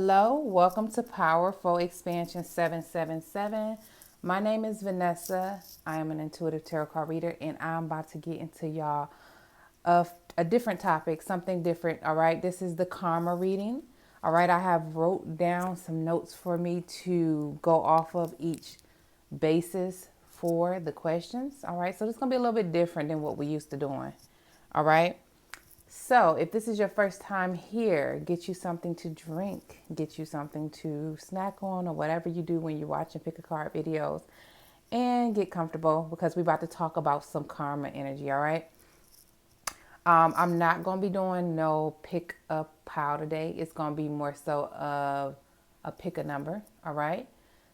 Hello, welcome to Powerful Expansion 777. My name is Vanessa. I am an intuitive tarot card reader, and I'm about to get into y'all a different topic, something different. All right, this is the karma reading. All right, I have wrote down some notes for me to go off of each basis for the questions. All right, so this is gonna be a little bit different than what we used to doing. All right. So, if this is your first time here, get you something to drink, get you something to snack on, or whatever you do when you watch and pick a card videos, and get comfortable because we're about to talk about some karma energy. All right. I'm not going to be doing no pick a pile today. It's going to be more so of a pick a number. All right.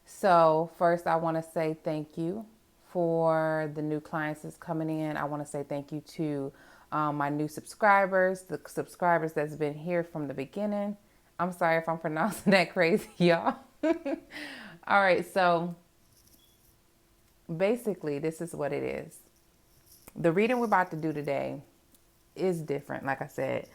So, first, I want to say thank you for the new clients that's coming in. I want to say thank you to my new subscribers, the subscribers that's been here from the beginning. I'm sorry if I'm pronouncing that crazy, y'all. All right. So, basically, this is what it is. The reading we're about to do today is different, like I said.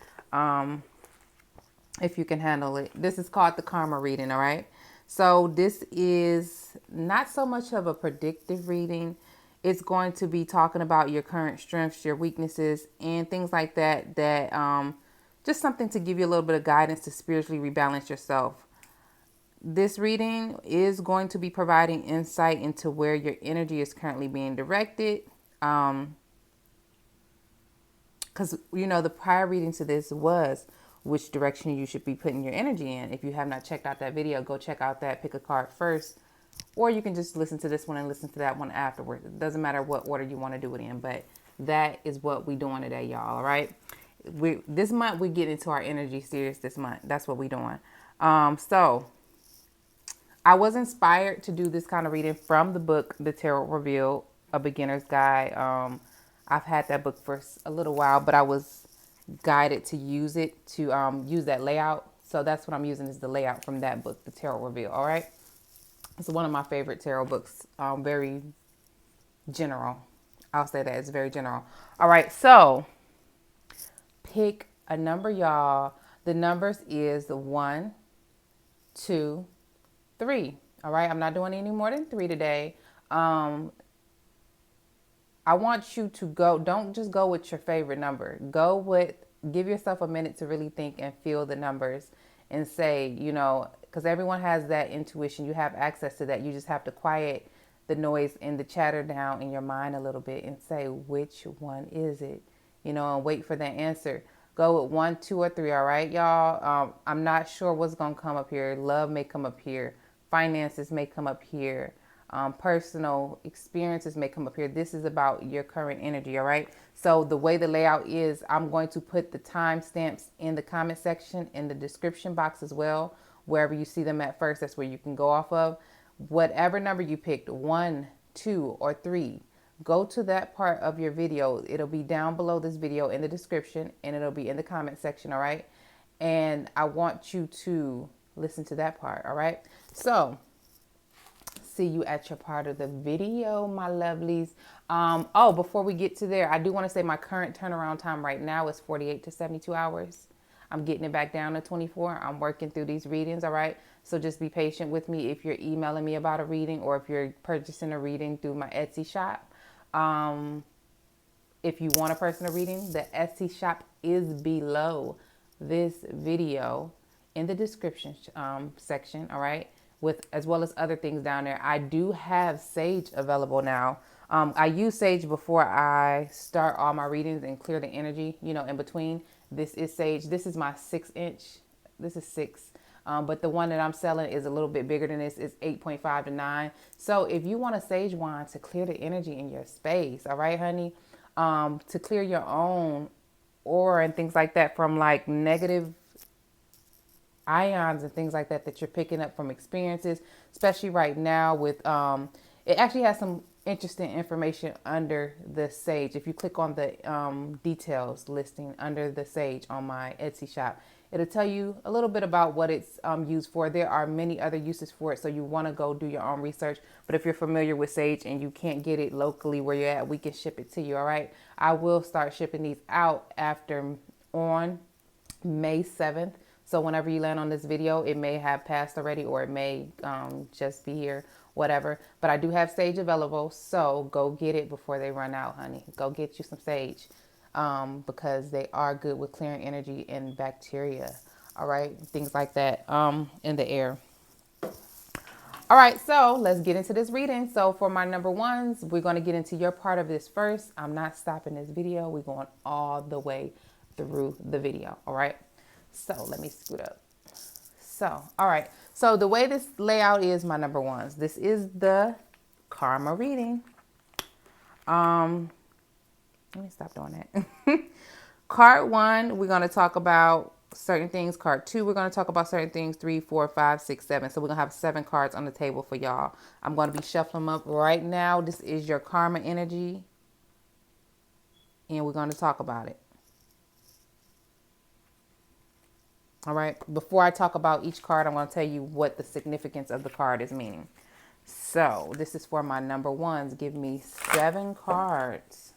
If you can handle it. This is called the karma reading, all right? So this is not so much of a predictive reading. It's going to be talking about your current strengths, your weaknesses, and things like that, just something to give you a little bit of guidance to spiritually rebalance yourself. This reading is going to be providing insight into where your energy is currently being directed. Because, the prior reading to this was which direction you should be putting your energy in. If you have not checked out that video, go check out that, pick a card first. Or you can just listen to this one and listen to that one afterwards. It doesn't matter what order you want to do it in. But that is what we're doing today, y'all. All right. This month, we get into our energy series this month. That's what we're doing. So I was inspired to do this kind of reading from the book, The Tarot Revealed, A Beginner's Guide. I've had that book for a little while, but I was guided to use it to use that layout. So that's what I'm using is the layout from that book, The Tarot Reveal. All right. It's one of my favorite tarot books. Very general. I'll say that it's very general. All right. So pick a number, y'all. The numbers is the 1, 2, 3. All right. I'm not doing any more than 3 today. I want you to don't just go with your favorite number. Give yourself a minute to really think and feel the numbers and say, because everyone has that intuition. You have access to that. You just have to quiet the noise and the chatter down in your mind a little bit and say, which one is it? And wait for that answer. Go with 1, 2, or 3. All right, y'all. I'm not sure what's going to come up here. Love may come up here. Finances may come up here. Personal experiences may come up here. This is about your current energy, all right? So the way the layout is, I'm going to put the timestamps in the comment section, in the description box as well. Wherever you see them at first, that's where you can go off of. Whatever number you picked, 1, 2, or 3, go to that part of your video. It'll be down below this video in the description, and it'll be in the comment section, all right? And I want you to listen to that part, all right? So see you at your part of the video, my lovelies. Before we get to there, I do want to say my current turnaround time right now is 48 to 72 hours. I'm getting it back down to 24. I'm working through these readings, all right? So just be patient with me if you're emailing me about a reading or if you're purchasing a reading through my Etsy shop. If you want a personal reading, the Etsy shop is below this video in the description section, all right? With as well as other things down there. I do have Sage available now. I use Sage before I start all my readings and clear the energy, in between. This is Sage. This is my 6-inch. This is 6. But the one that I'm selling is a little bit bigger than this. It's 8.5 to 9. So if you want a Sage wand to clear the energy in your space, all right, honey, to clear your own aura and things like that from like negative ions and things like that you're picking up from experiences, especially right now with it actually has some interesting information under the Sage. If you click on the details listing under the Sage on my Etsy shop, it'll tell you a little bit about what it's used for. There are many other uses for it, so you want to go do your own research. But if you're familiar with Sage and you can't get it locally where you're at, we can ship it to you, all right? I will start shipping these out on May 7th. So whenever you land on this video, it may have passed already, or it may just be here, whatever. But I do have sage available, so go get it before they run out, honey. Go get you some sage, because they are good with clearing energy and bacteria. All right, things like that in the air. All right, so let's get into this reading. So for my number ones, we're going to get into your part of this first. I'm not stopping this video. We're going all the way through the video. All right. So let me scoot up. So, all right. So the way this layout is, my number ones, this is the karma reading. Let me stop doing that. Card 1, we're going to talk about certain things. Card 2, we're going to talk about certain things. 3, 4, 5, 6, 7. So we're going to have 7 cards on the table for y'all. I'm going to be shuffling them up right now. This is your karma energy, and we're going to talk about it. All right. Before I talk about each card, I'm going to tell you what the significance of the card is meaning. So this is for my number ones. Give me 7 cards.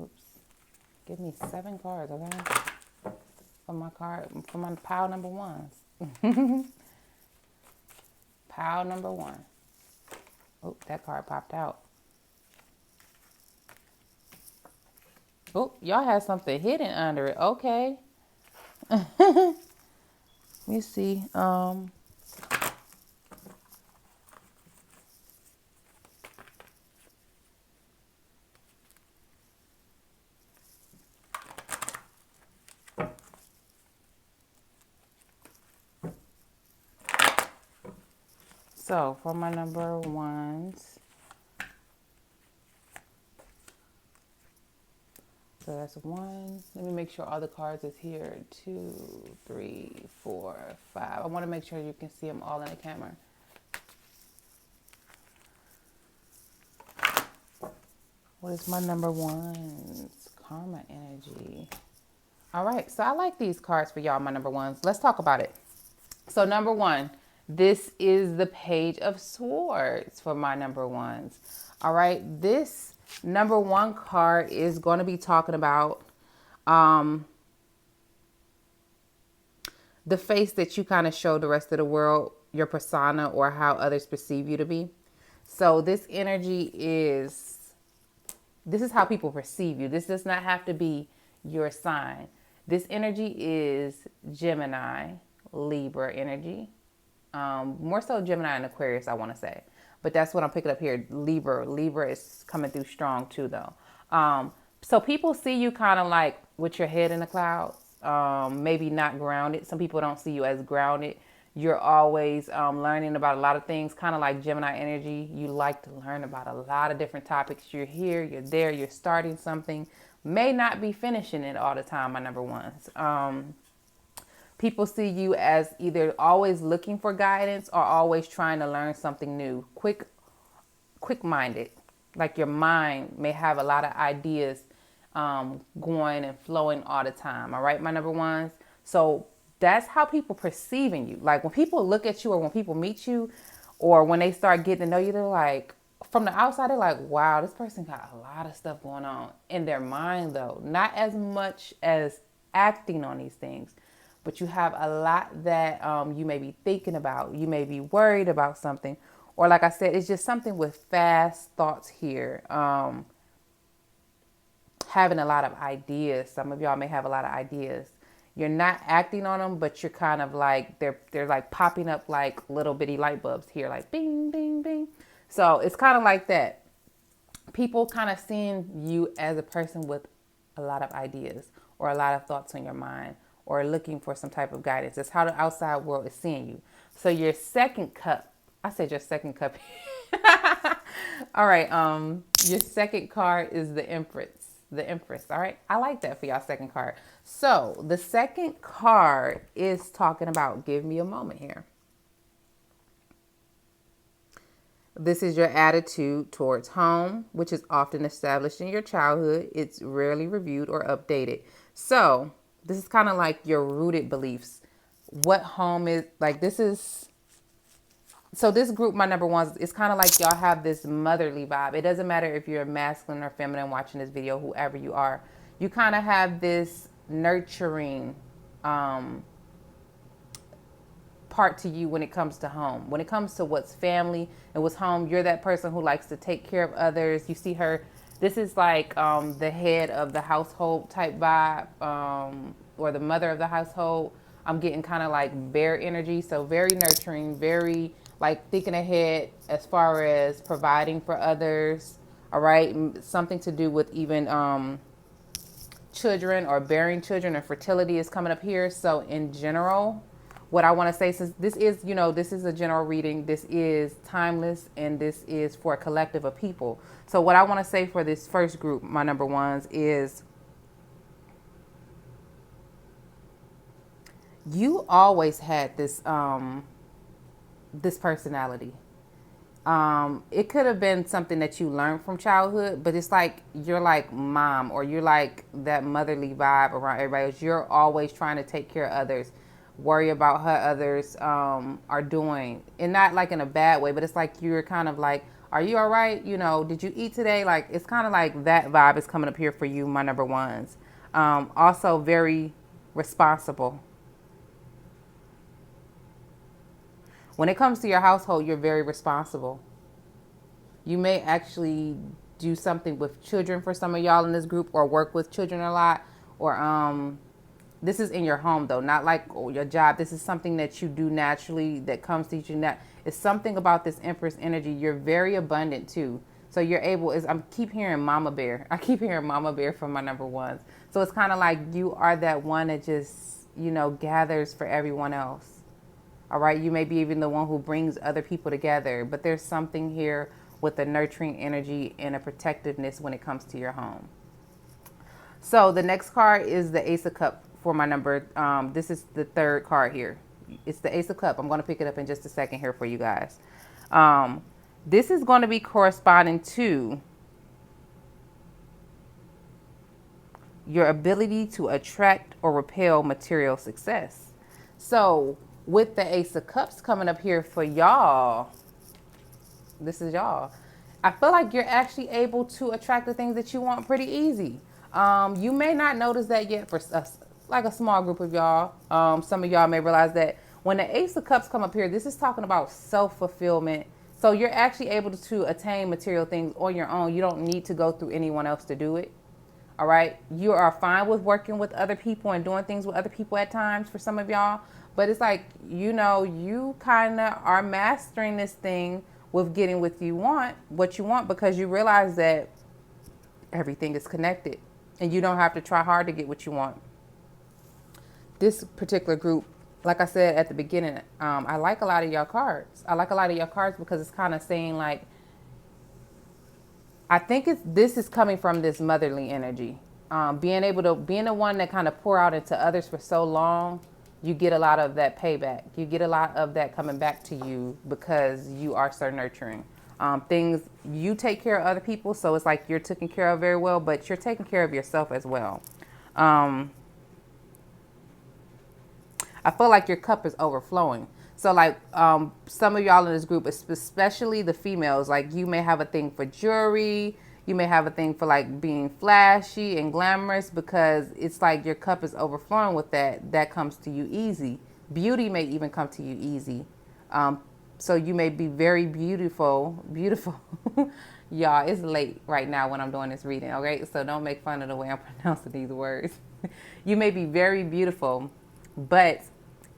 Oops. Give me 7 cards, okay? For my pile number ones. Pile number 1. Oh, that card popped out. Oh, y'all had something hidden under it. Okay. Let me see. So for my number ones, so that's 1. Let me make sure all the cards is here. 2, 3, 4, 5. I want to make sure you can see them all in the camera. What is my number ones? Karma energy. All right, so I like these cards for y'all, my number ones. Let's talk about it. So number 1, this is the Page of Swords for my number ones. All right, this number 1 card is going to be talking about the face that you kind of show the rest of the world, your persona, or how others perceive you to be. So this energy this is how people perceive you. This does not have to be your sign. This energy is Gemini, Libra energy. More so Gemini and Aquarius, I want to say. But that's what I'm picking up here. Libra is coming through strong too, though. So people see you kind of like with your head in the clouds, maybe not grounded. Some people don't see you as grounded. You're always learning about a lot of things, kind of like Gemini energy. You like to learn about a lot of different topics. You're here, you're there, you're starting something. May not be finishing it all the time, my number ones. People see you as either always looking for guidance or always trying to learn something new. Quick-minded. Like your mind may have a lot of ideas going and flowing all the time. All right, my number ones. So that's how people perceiving you. Like when people look at you or when people meet you or when they start getting to know you, they're like, from the outside, they're like, wow, this person got a lot of stuff going on in their mind, though. Not as much as acting on these things, but you have a lot that you may be thinking about. You may be worried about something. Or like I said, it's just something with fast thoughts here. Having a lot of ideas. Some of y'all may have a lot of ideas. You're not acting on them, but you're kind of like, they're like popping up like little bitty light bulbs here, like bing, bing, bing. So it's kind of like that. People kind of seeing you as a person with a lot of ideas or a lot of thoughts on your mind or looking for some type of guidance. That's how the outside world is seeing you. So your second cup, I said your second cup. All right. Your second card is the Empress. The Empress. All right. I like that for y'all second card. So the second card is talking about, give me a moment here. This is your attitude towards home, which is often established in your childhood. It's rarely reviewed or updated. So this is kind of like your rooted beliefs. What home is like, this is So this group, my number ones, it's kind of like y'all have this motherly vibe. It doesn't matter if you're masculine or feminine watching this video, whoever you are. You kind of have this nurturing um, part to you when it comes to home. When it comes to what's family and what's home, you're that person who likes to take care of others. You see her, this is like the head of the household type vibe, or the mother of the household. I'm getting kind of like bear energy, so very nurturing, very like thinking ahead as far as providing for others. All right, something to do with even children or bearing children, or fertility is coming up here. So in general, what I want to say, since this is, this is a general reading, this is timeless, and this is for a collective of people. So what I want to say for this first group, my number ones, is you always had this personality. It could have been something that you learned from childhood, but it's like you're like mom, or you're like that motherly vibe around everybody else. You're always trying to take care of others, worry about how others are doing, and not like in a bad way, but it's like you're kind of like, are you all right? Did you eat today? Like, it's kind of like that vibe is coming up here for you, my number ones. Also very responsible. When it comes to your household, you're very responsible. You may actually do something with children for some of y'all in this group, or work with children a lot, or this is in your home though, not like your job. This is something that you do naturally, that comes to you. It's something about this Empress energy. You're very abundant too. So you're able, I keep hearing mama bear. I keep hearing mama bear from my number ones. So it's kind of like you are that one that just, gathers for everyone else. All right. You may be even the one who brings other people together, but there's something here with a nurturing energy and a protectiveness when it comes to your home. So the next card is the Ace of Cups for my number. This is the third card here. It's the Ace of Cups. I'm going to pick it up in just a second here for you guys. This is going to be corresponding to your ability to attract or repel material success. So with the Ace of Cups coming up here for y'all, this is y'all. I feel like you're actually able to attract the things that you want pretty easy. You may not notice that yet for us, like a small group of y'all. Some of y'all may realize that when the Ace of Cups come up here, this is talking about self-fulfillment. So you're actually able to attain material things on your own. You don't need to go through anyone else to do it. All right. You are fine with working with other people and doing things with other people at times for some of y'all. But it's like, you kind of are mastering this thing with getting what you want, because you realize that everything is connected and you don't have to try hard to get what you want. This particular group, like I said at the beginning, I like a lot of your cards. I like a lot of your cards because it's kind of saying like, I think this is coming from this motherly energy. Being the one that kind of pour out into others for so long, you get a lot of that payback. You get a lot of that coming back to you because you are so nurturing. Things, you take care of other people, so it's like you're taken care of very well, but you're taking care of yourself as well. I feel like your cup is overflowing. So like some of y'all in this group, especially the females, like you may have a thing for jewelry. You may have a thing for like being flashy and glamorous, because it's like your cup is overflowing with that. That comes to you easy. Beauty may even come to you easy. So you may be very beautiful. Y'all, it's late right now when I'm doing this reading, okay? So don't make fun of the way I'm pronouncing these words. You may be very beautiful, but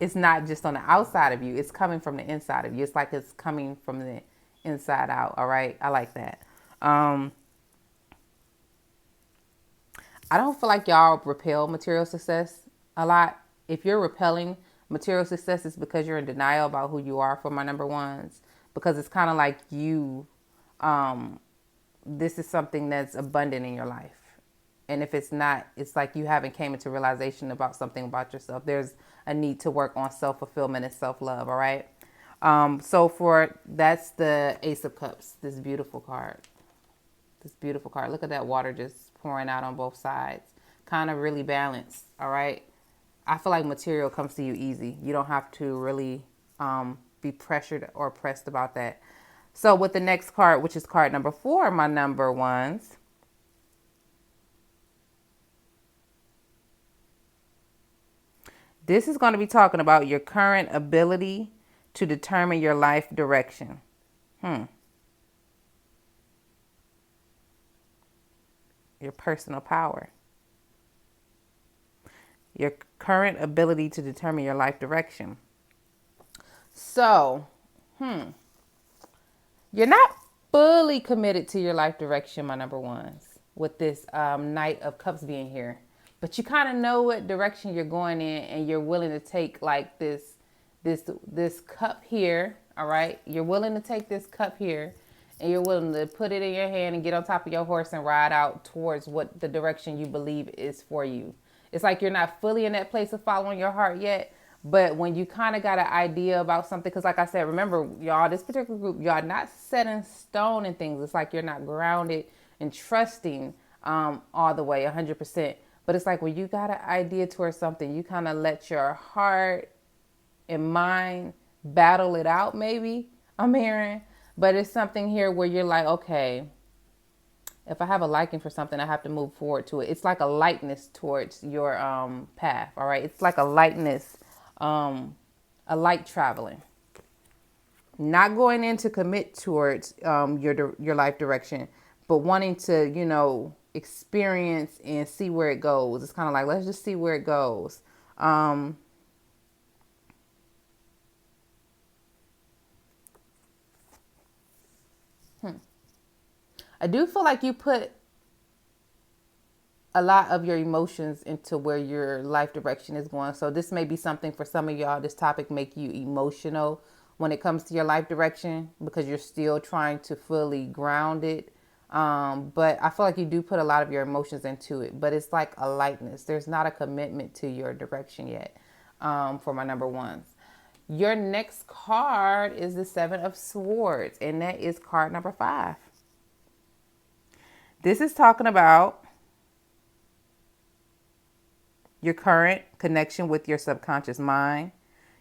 it's not just on the outside of you. It's coming from the inside of you. It's like it's coming from the inside out, all right? I like that. I don't feel like y'all repel material success a lot. If you're repelling material success, it's because you're in denial about who you are for my number ones. Because it's kind of like this is something that's abundant in your life. And if it's not, it's like you haven't came into realization about something about yourself. There's a need to work on self-fulfillment and self-love, all right? That's the Ace of Cups, this beautiful card. This beautiful card. Look at that water just pouring out on both sides. Kind of really balanced, all right? I feel like material comes to you easy. You don't have to really be pressured or pressed about that. So with the next card, which is card number 4, my number ones, this is going to be talking about your current ability to determine your life direction. Your personal power. Your current ability to determine your life direction. So, you're not fully committed to your life direction, my number ones, with this Knight of Cups being here. But you kind of know what direction you're going in, and you're willing to take like this cup here, all right? You're willing to take this cup here, and you're willing to put it in your hand and get on top of your horse and ride out towards what the direction you believe is for you. It's like you're not fully in that place of following your heart yet, but when you kind of got an idea about something, because like I said, remember, y'all, this particular group, y'all not set in stone and things. It's like you're not grounded and trusting all the way, 100%. But it's like when you got an idea towards something, you kind of let your heart and mind battle it out, maybe, I'm hearing. But it's something here where you're like, okay, if I have a liking for something, I have to move forward to it. It's like a lightness towards your path, all right? It's like a lightness, a light traveling. Not going in to commit towards your life direction, but wanting to, experience and see where it goes. It's kind of like, let's just see where it goes. I do feel like you put a lot of your emotions into where your life direction is going. So this may be something for some of y'all. This topic make you emotional when it comes to your life direction because you're still trying to fully ground it. But I feel like you do put a lot of your emotions into it, but it's like a lightness. There's not a commitment to your direction yet for my number ones. Your next card is the 7 of Swords, and that is card number 5. This is talking about your current connection with your subconscious mind.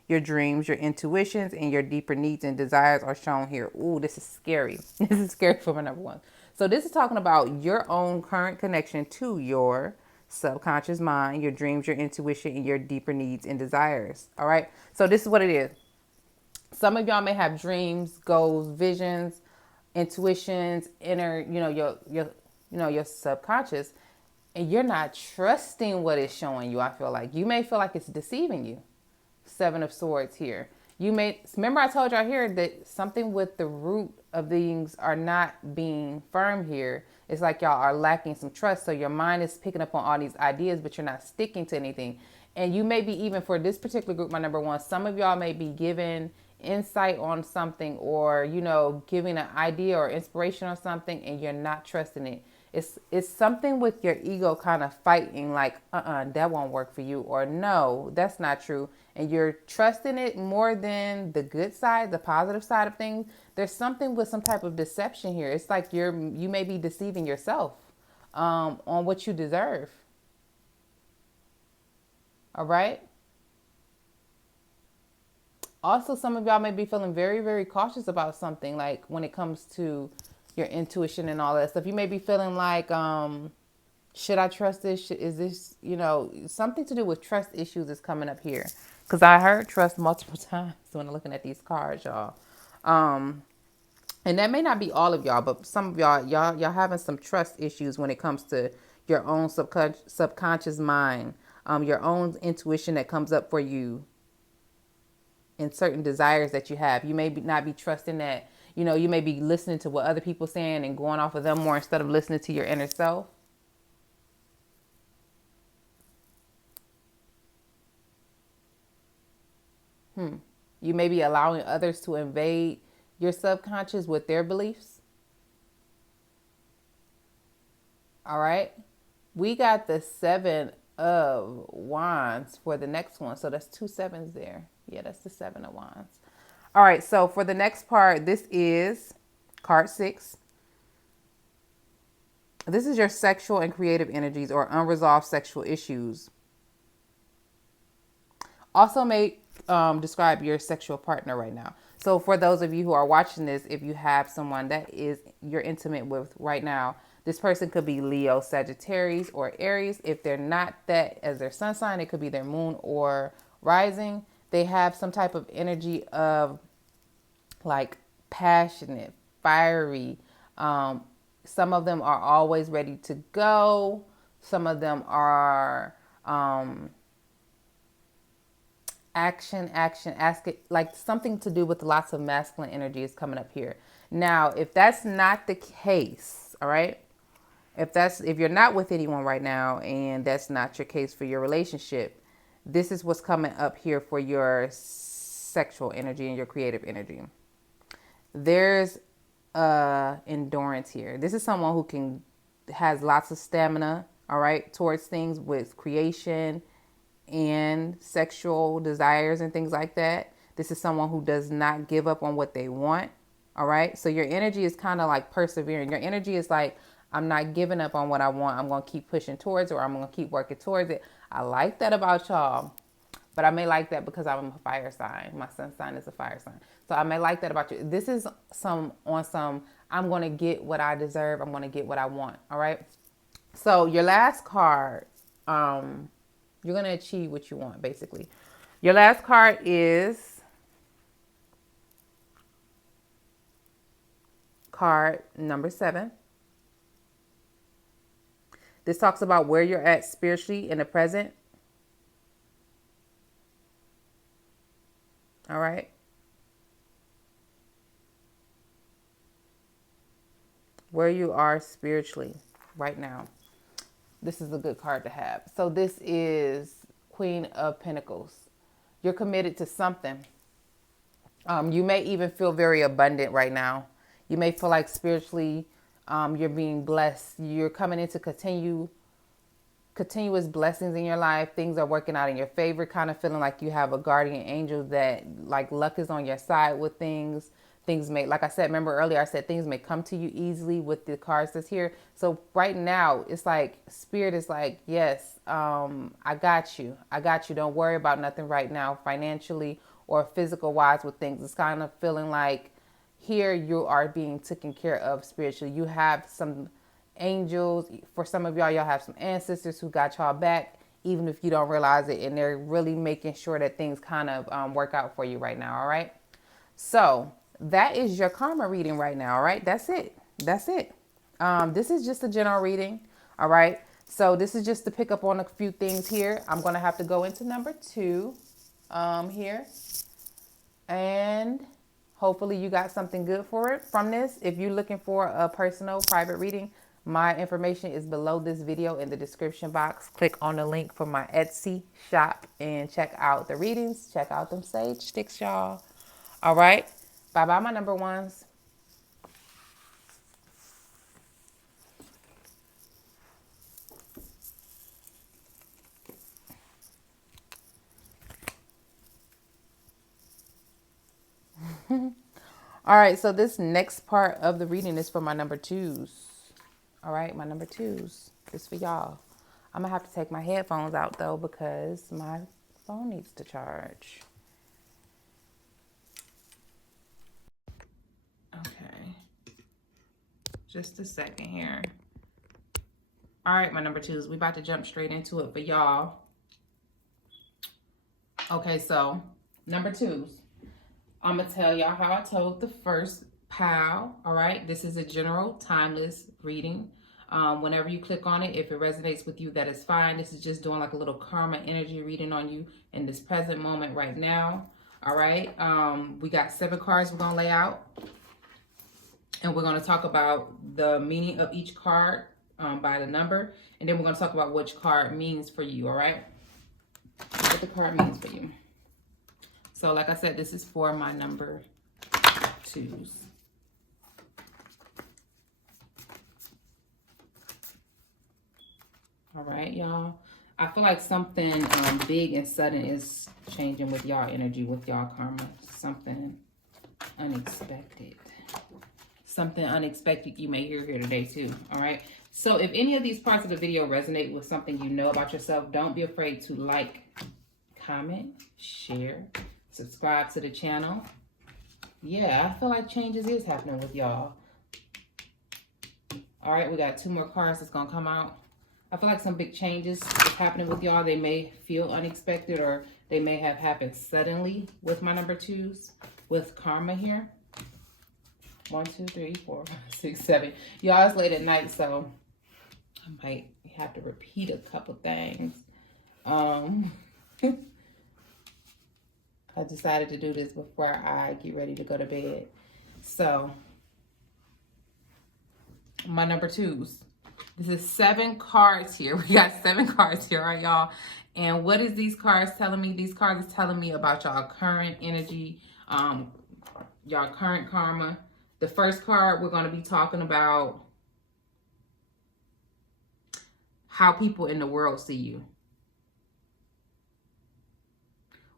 Your dreams, your intuitions, and your deeper needs and desires are shown here. Ooh, this is scary. This is scary for my number one. So this is talking about your own current connection to your subconscious mind, your dreams, your intuition, and your deeper needs and desires. All right. So this is what it is. Some of y'all may have dreams, goals, visions, intuitions, inner, your subconscious, and you're not trusting what it's showing you. I feel like you may feel like it's deceiving you. 7 of Swords here. You may remember I told y'all here that something with the root of things are not being firm here. It's like y'all are lacking some trust. So your mind is picking up on all these ideas, but you're not sticking to anything. And you may be, even for this particular group, my number one, some of y'all may be given insight on something or, giving an idea or inspiration on something and you're not trusting it. It's something with your ego kind of fighting like, that won't work for you, or no, that's not true. And you're trusting it more than the good side, the positive side of things. There's something with some type of deception here. It's like you may be deceiving yourself on what you deserve. All right. Also, some of y'all may be feeling very, very cautious about something, like when it comes to your intuition and all that stuff. You may be feeling like, should I trust this? Is this, something to do with trust issues is coming up here. Because I heard trust multiple times when I'm looking at these cards, y'all. And that may not be all of y'all, but some of y'all having some trust issues when it comes to your own subconscious mind, your own intuition that comes up for you and certain desires that you have. You may not be trusting that, you may be listening to what other people are saying and going off of them more instead of listening to your inner self. You may be allowing others to invade your subconscious with their beliefs. All right. We got the 7 of Wands for the next one. So that's 2 7s there. Yeah, that's the 7 of Wands. All right. So for the next part, this is card 6. This is your sexual and creative energies or unresolved sexual issues. Also may describe your sexual partner right now. So for those of you who are watching this, if you have someone that is you're intimate with right now, this person could be Leo, Sagittarius, or Aries. If they're not that as their sun sign, it could be their moon or rising. They have some type of energy of like passionate, fiery. Some of them are always ready to go. Some of them are action, ask it, like something to do with lots of masculine energy is coming up here. Now, if that's not the case, all right, if you're not with anyone right now and that's not your case for your relationship, this is what's coming up here for your sexual energy and your creative energy. There's endurance here. This is someone who has lots of stamina, all right, towards things with creation and sexual desires and things like that. This is someone who does not give up on what they want, all right? So your energy is kind of like persevering. Your energy is like, I'm not giving up on what I want. I'm going to keep pushing towards it, or I'm going to keep working towards it. I like that about y'all, but I may like that because I'm a fire sign. My sun sign is a fire sign. So I may like that about you. This is I'm going to get what I deserve. I'm going to get what I want, all right? So your last card, you're going to achieve what you want, basically. Your last card is card number 7. This talks about where you're at spiritually in the present. All right. Where you are spiritually right now. This is a good card to have. So this is Queen of Pentacles. You're committed to something. You may even feel very abundant right now. You may feel like spiritually you're being blessed. You're coming into continuous blessings in your life. Things are working out in your favor, kind of feeling like you have a guardian angel that like luck is on your side with things. Things may, like I said, remember earlier I said things may come to you easily with the cards that's here. So right now it's like spirit is like, yes, I got you. I got you. Don't worry about nothing right now, financially or physical wise with things. It's kind of feeling like here you are being taken care of spiritually. You have some angels. For some of y'all have some ancestors who got y'all back, even if you don't realize it. And they're really making sure that things kind of work out for you right now. All right. So that is your karma reading right now. All right. That's it. That's it. This is just a general reading. All right. So this is just to pick up on a few things here. I'm going to have to go into number 2 here. And hopefully you got something good for it from this. If you're looking for a personal private reading, my information is below this video in the description box. Click on the link for my Etsy shop and check out the readings. Check out them sage sticks, y'all. All right. Bye-bye, my number ones. All right, so this next part of the reading is for my number 2s. All right, my number 2s. This for y'all. I'm going to have to take my headphones out, though, because my phone needs to charge. Okay. Just a second here. All right, my number 2s. We about to jump straight into it for y'all. Okay, so number 2s. I'm going to tell y'all how I told the first pile. All right, this is a general timeless reading. Whenever you click on it, if it resonates with you, that is fine. This is just doing like a little karma energy reading on you in this present moment right now. All right, we got 7 cards we're going to lay out. And we're going to talk about the meaning of each card by the number. And then we're going to talk about which card means for you, all right? What the card means for you. So like I said, this is for my number 2s. All right, y'all. I feel like something big and sudden is changing with y'all energy, with y'all karma. Something unexpected. Something unexpected you may hear here today too. All right. So if any of these parts of the video resonate with something you know about yourself, don't be afraid to like, comment, share, subscribe to the channel. Yeah, I feel like changes is happening with y'all. All right, we got 2 more cards that's gonna come out. I feel like some big changes is happening with y'all. They may feel unexpected, or they may have happened suddenly with my number 2s, with karma here. 1, 2, 3, 4, 5, 6, 7. Y'all, it's late at night, so I might have to repeat a couple things. I decided to do this before I get ready to go to bed. So, my number 2s. This is 7 cards here. We got 7 cards here, all right, y'all? And what is these cards telling me? These cards are telling me about y'all current energy, y'all current karma. The first card, we're going to be talking about how people in the world see you.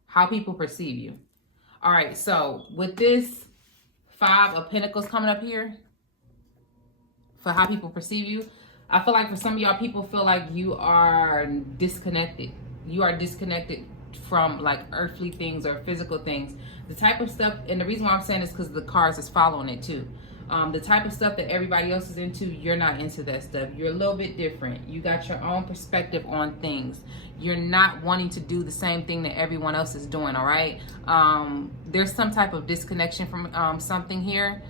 How people perceive you. All right, so with this 5 of Pentacles coming up here, for how people perceive you, I feel like for some of y'all, people feel like you are disconnected. You are disconnected from like earthly things or physical things. The type of stuff, and the reason why I'm saying this because the cards is following it too. The type of stuff that everybody else is into, you're not into that stuff. You're a little bit different. You got your own perspective on things. You're not wanting to do the same thing that everyone else is doing, all right? There's some type of disconnection from something here.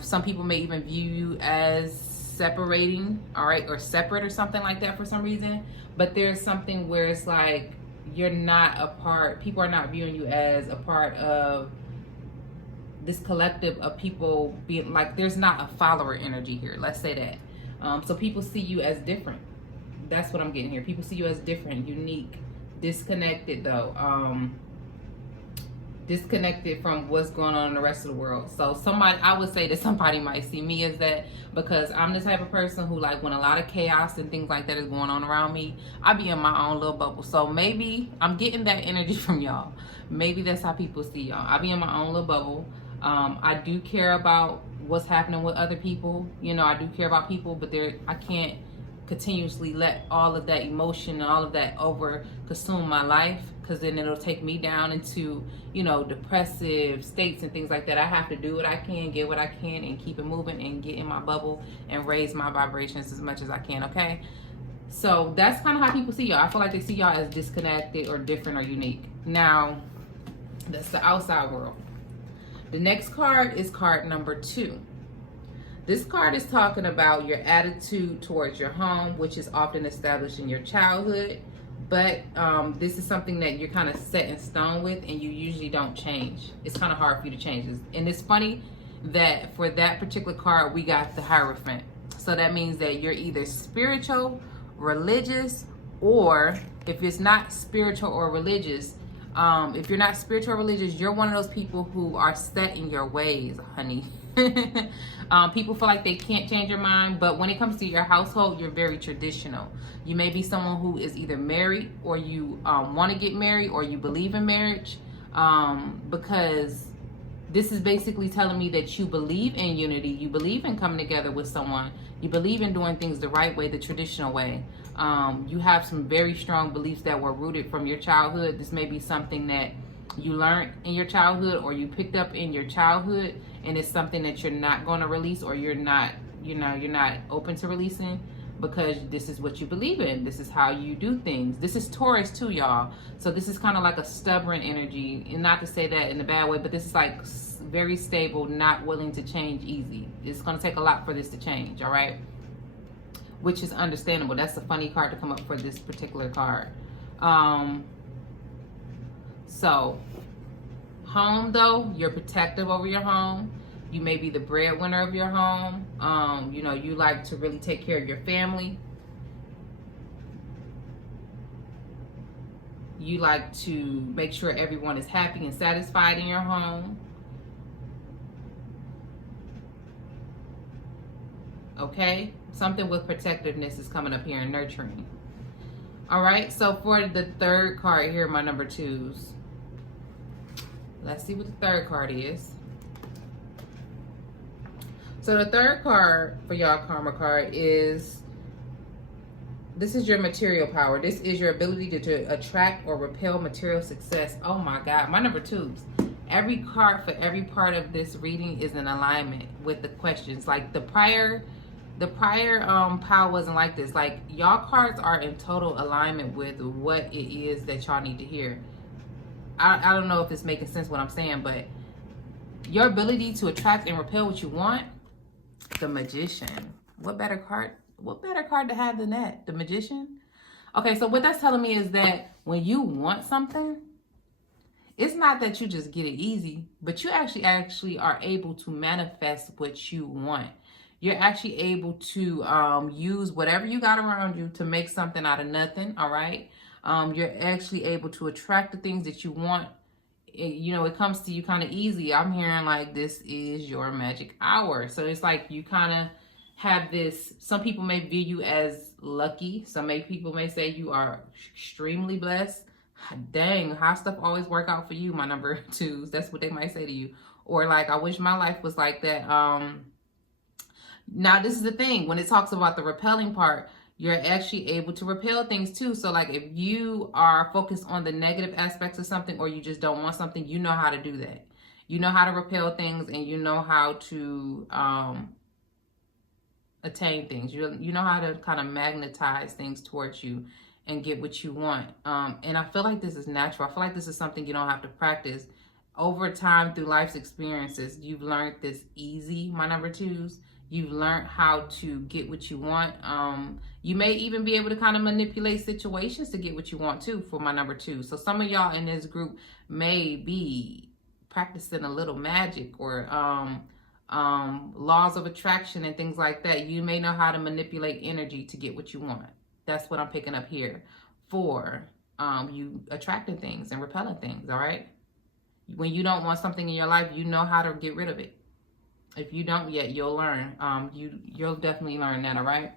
Some people may even view you as separating, all right, or separate or something like that for some reason. But there's something where it's like you're not a part, people are not viewing you as a part of this collective of people being like, there's not a follower energy here, let's say that. So people see you as different. That's what I'm getting here. People see you as different, unique, disconnected though. Disconnected from what's going on in the rest of the world. So somebody, I would say that somebody might see me as that, because I'm the type of person who, like, when a lot of chaos and things like that is going on around me, I be in my own little bubble. So maybe I'm getting that energy from y'all. Maybe that's how people see y'all. I be in my own little bubble. I do care about what's happening with other people. You know, I do care about people, but I can't continuously let all of that emotion and all of that over consume my life, because then it'll take me down into, you know, depressive states and things like that. I have to do what I can, get what I can, and keep it moving and get in my bubble and raise my vibrations as much as I can, okay? So that's kind of how people see y'all. I feel like they see y'all as disconnected or different or unique. Now, that's the outside world. The next card is card number 2. This card is talking about your attitude towards your home, which is often established in your childhood. But this is something that you're kind of set in stone with, and you usually don't change. It's kind of hard for you to change this. And it's funny that for that particular card, we got the Hierophant. So that means that you're either spiritual, religious, or if it's not spiritual or religious, if you're not spiritual or religious, you're one of those people who are set in your ways, honey. People feel like they can't change your mind, but when it comes to your household, you're very traditional. You may be someone who is either married, or you want to get married, or you believe in marriage, because this is basically telling me that you believe in unity, you believe in coming together with someone, you believe in doing things the right way, the traditional way. You have some very strong beliefs that were rooted from your childhood. This may be something that you learned in your childhood, or you picked up in your childhood, and it's something that you're not going to release, or you're not open to releasing, because this is what you believe in. This is how you do things. This is Taurus too, y'all. So this is kind of like a stubborn energy, and not to say that in a bad way, but this is like very stable, not willing to change easy. It's going to take a lot for this to change, all right? Which is understandable. That's a funny card to come up for this particular card. So, home though, you're protective over your home. You may be the breadwinner of your home. You know, you like to really take care of your family. You like to make sure everyone is happy and satisfied in your home. Okay? Something with protectiveness is coming up here and nurturing. All right, so for the third card here, my number 2s. Let's see what the third card is. So the third card for y'all karma card is This is your material power. This is your ability to attract or repel material success. Oh my God. My number twos. Every card for every part of this reading is in alignment with the questions. Like the prior pile wasn't like this. Like y'all cards are in total alignment with what it is that y'all need to hear. I don't know if it's making sense what I'm saying, but your ability to attract and repel what you want, the Magician. What better card to have than that? The Magician. Okay, so what that's telling me is that when you want something, it's not that you just get it easy, but you actually are able to manifest what you want. You're actually able to use whatever you got around you to make something out of nothing, all right? You're actually able to attract the things that you want. It comes to you kind of easy. I'm hearing like this is your magic hour. So it's like you kind of have this. Some people may view you as lucky. Some people may say you are extremely blessed. Dang, how stuff always work out for you, my number twos. That's what they might say to you. Or like, I wish my life was like that. Now, this is the thing. When it talks about the repelling part, you're actually able to repel things too. So like if you are focused on the negative aspects of something, or you just don't want something, you know how to do that. You know how to repel things, and you know how to attain things. You know how to kind of magnetize things towards you and get what you want. And I feel like this is natural. I feel like this is something you don't have to practice. Over time, through life's experiences, you've learned this easy, my number twos. You've learned how to get what you want. You may even be able to kind of manipulate situations to get what you want too, for my number two. So some of y'all in this group may be practicing a little magic or laws of attraction and things like that. You may know how to manipulate energy to get what you want. That's what I'm picking up here for you attracting things and repelling things, all right? When you don't want something in your life, you know how to get rid of it. If you don't yet, you'll learn. You'll definitely learn that, all right?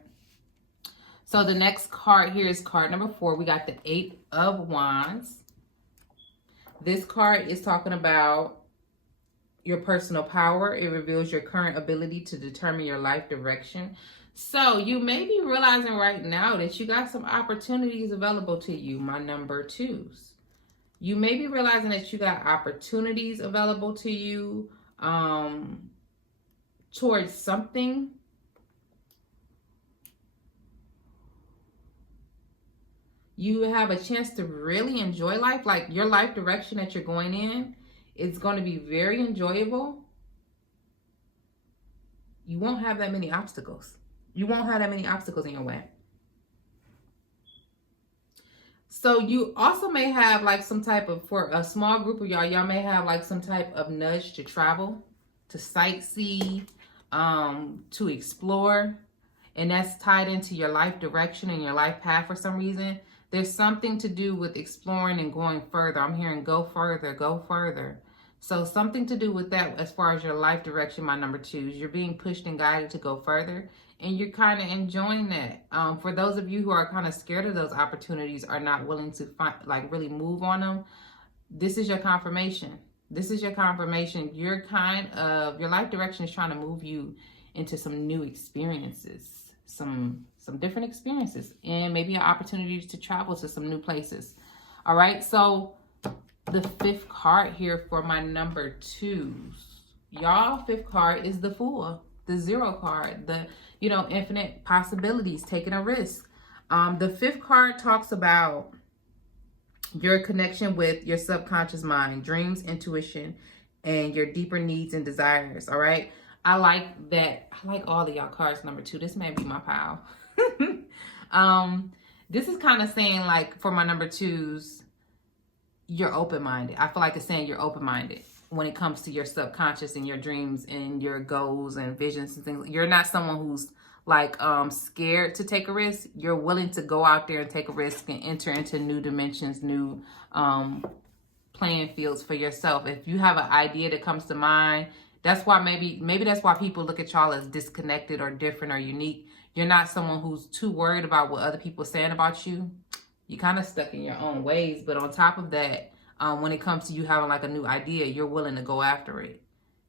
So the next card here is card number 4. We got the 8 of Wands. This card is talking about your personal power. It reveals your current ability to determine your life direction. So you may be realizing right now that you got some opportunities available to you, my number twos. You may be realizing that you got opportunities available to you towards something. You have a chance to really enjoy life. Like your life direction that you're going in, it's going to be very enjoyable. You won't have that many obstacles. You won't have that many obstacles in your way. So you also may have like some type of, for a small group of y'all may have like some type of nudge to travel, to sightsee, to explore. And that's tied into your life direction and your life path for some reason. There's something to do with exploring and going further. I'm hearing go further, go further. So something to do with that as far as your life direction, my number twos. You're being pushed and guided to go further, and you're kind of enjoying that. For those of you who are kind of scared of those opportunities, are not willing to really move on them, this is your confirmation. This is your confirmation. Your life direction is trying to move you into some new experiences, some different experiences, and maybe an opportunity to travel to some new places. All right, so the 5th card here for my number twos. Y'all, 5th card is the Fool, the 0 card, the, infinite possibilities, taking a risk. The 5th card talks about your connection with your subconscious mind, dreams, intuition, and your deeper needs and desires, all right? I like that. I like all of y'all cards, number 2. This may be my pile. This is kind of saying, like, for my number twos, you're open-minded. I feel like it's saying you're open-minded when it comes to your subconscious and your dreams and your goals and visions and things. You're not someone who's like scared to take a risk. You're willing to go out there and take a risk and enter into new dimensions, new playing fields for yourself. If you have an idea that comes to mind, that's why maybe that's why people look at y'all as disconnected or different or unique. You're not someone who's too worried about what other people are saying about you. You're kind of stuck in your own ways. But on top of that, when it comes to you having like a new idea, you're willing to go after it.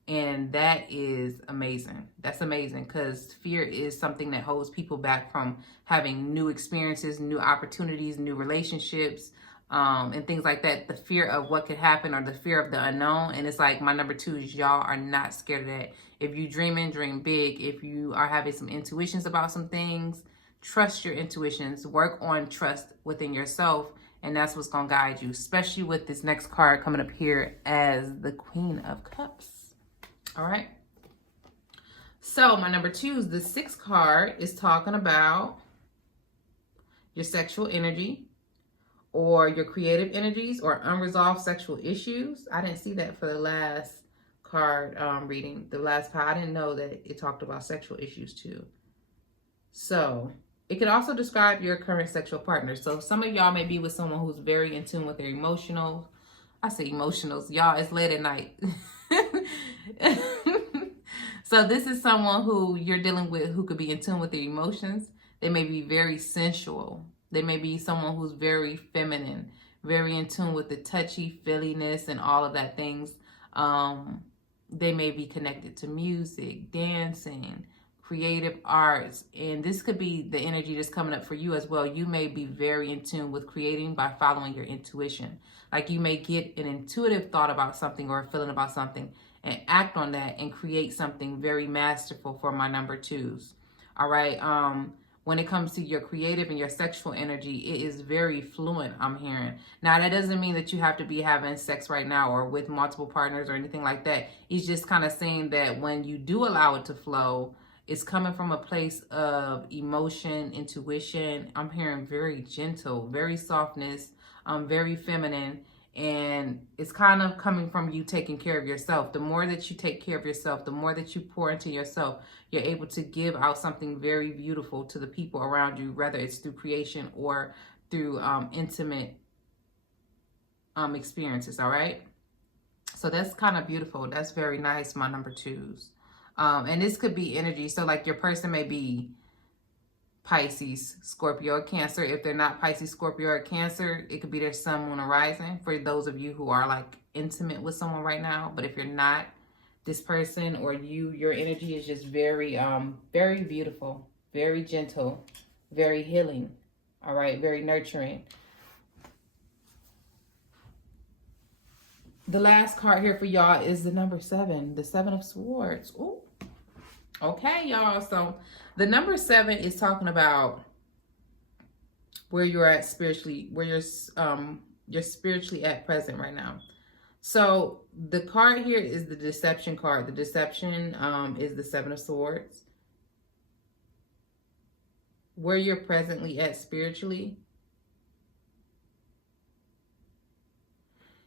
And that is amazing. That's amazing, because fear is something that holds people back from having new experiences, new opportunities, new relationships, and things like that. The fear of what could happen, or the fear of the unknown. And it's like my number two is, y'all are not scared of that. If you dreaming, dream big. If you are having some intuitions about some things, trust your intuitions. Work on trust within yourself. And that's what's going to guide you, especially with this next card coming up here as the Queen of Cups. All right. So my number two is the sixth card is talking about your sexual energy, or your creative energies, or unresolved sexual issues. I didn't see that for the last card reading. The last part, I didn't know that it talked about sexual issues too. So it could also describe your current sexual partner. So some of y'all may be with someone who's very in tune with their emotional. I say emotionals. Y'all, it's late at night. So this is someone who you're dealing with who could be in tune with their emotions. They may be very sensual. They may be someone who's very feminine, very in tune with the touchy feeliness and all of that things. They may be connected to music, dancing, creative arts, and this could be the energy that's coming up for you as well. You may be very in tune with creating by following your intuition. Like you may get an intuitive thought about something or a feeling about something and act on that and create something very masterful for my number twos. All right. When it comes to your creative and your sexual energy, it is very fluent, I'm hearing. Now, that doesn't mean that you have to be having sex right now or with multiple partners or anything like that. It's just kind of saying that when you do allow it to flow, it's coming from a place of emotion, intuition. I'm hearing very gentle, very softness, very feminine. And it's kind of coming from you taking care of yourself. The more that you take care of yourself, the more that you pour into yourself, you're able to give out something very beautiful to the people around you, whether it's through creation or through intimate experiences, all right? So that's kind of beautiful. That's very nice, my number twos. And this could be energy. So like your person may be Pisces, Scorpio, or Cancer. If they're not Pisces, Scorpio, or Cancer, it could be their sun, moon, or rising for those of you who are like intimate with someone right now. But if you're not, this person or you, your energy is just very, very beautiful, very gentle, very healing. All right, very nurturing. The last card here for y'all is the number 7, the 7 of Swords. Ooh. Okay, y'all. So the number 7 is talking about where you're at spiritually, where you're spiritually at present right now. So the card here is the deception card. The deception is the 7 of Swords. Where you're presently at spiritually.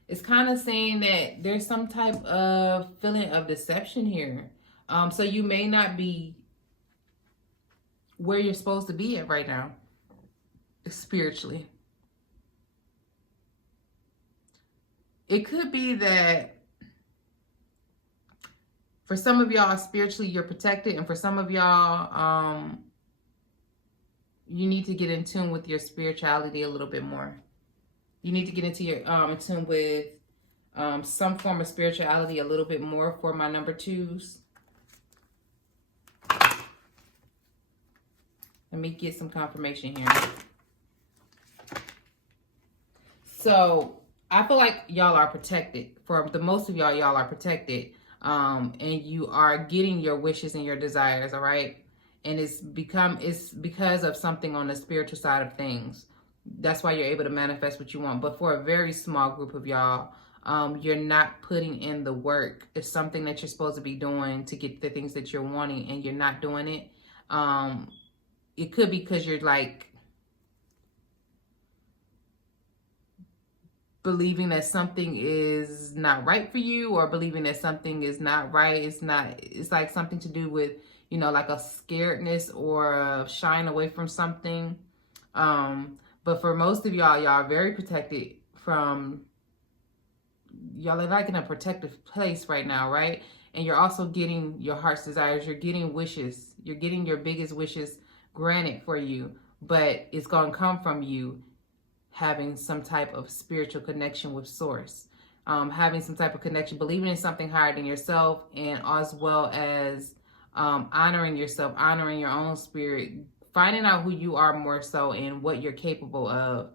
It's kind of saying that there's some type of feeling of deception here. So you may not be where you're supposed to be at right now, spiritually. It could be that for some of y'all, spiritually, you're protected. And for some of y'all, you need to get in tune with your spirituality a little bit more. You need to get into your in tune with some form of spirituality a little bit more for my number twos. Let me get some confirmation here. So I feel like y'all are protected. For the most of y'all, y'all are protected. And you are getting your wishes and your desires, all right? And it's because of something on the spiritual side of things. That's why you're able to manifest what you want. But for a very small group of y'all, you're not putting in the work. It's something that you're supposed to be doing to get the things that you're wanting, and you're not doing it. It could be because you're like believing that something is not right for you, or believing that something is not right. It's like something to do with, you know, like a scaredness or a shying away from something. But for most of y'all, y'all are very protected from, y'all are like in a protective place right now, right? And you're also getting your heart's desires. You're getting wishes. You're getting your biggest wishes granted for you, but it's going to come from you having some type of spiritual connection with source. having some type of connection, believing in something higher than yourself, and as well as honoring yourself, honoring your own spirit, finding out who you are more so and what you're capable of,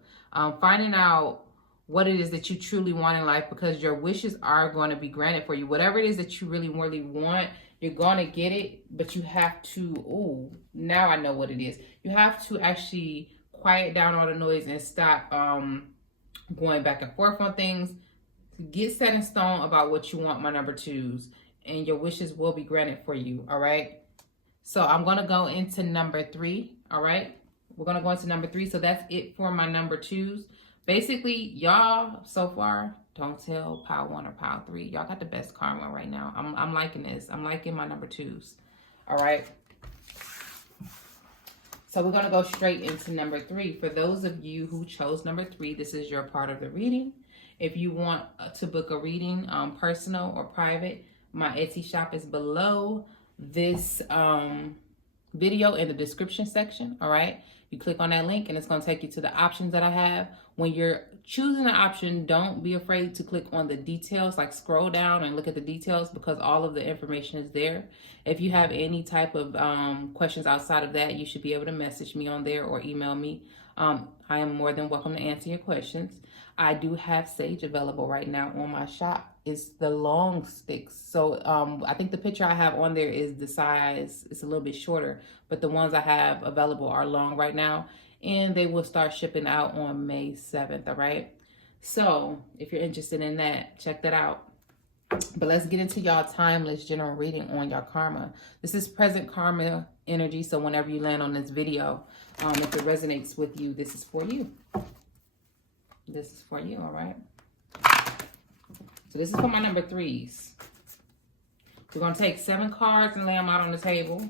finding out what it is that you truly want in life, because your wishes are going to be granted for you. Whatever it is that you really want, you're going to get it, but you have to, now I know what it is. You have to actually quiet down all the noise and stop going back and forth on things. Get set in stone about what you want, my number twos, and your wishes will be granted for you, all right? So I'm going to go into number 3, all right? We're going to go into number 3. So that's it for my number twos. Basically, y'all, so far, don't tell pile 1 or pile 3. Y'all got the best karma right now. I'm liking this. I'm liking my number twos. All right. So we're going to go straight into number 3. For those of you who chose number 3, this is your part of the reading. If you want to book a reading, personal or private, my Etsy shop is below this video in the description section. All right. You click on that link and it's going to take you to the options that I have. When you're choosing an option, don't be afraid to click on the details, like scroll down and look at the details, because all of the information is there. If you have any type of questions outside of that, you should be able to message me on there or email me. I am more than welcome to answer your questions. I do have sage available right now on my shop. It's the long sticks. So I think the picture I have on there is the size. It's a little bit shorter, but the ones I have available are long right now, and they will start shipping out on May 7th, all right? So if you're interested in that, check that out. But let's get into y'all timeless general reading on y'all karma. This is present karma energy, so whenever you land on this video, if it resonates with you, this is for you. This is for you, all right? So this is for my number 3s. We're going to take 7 cards and lay them out on the table.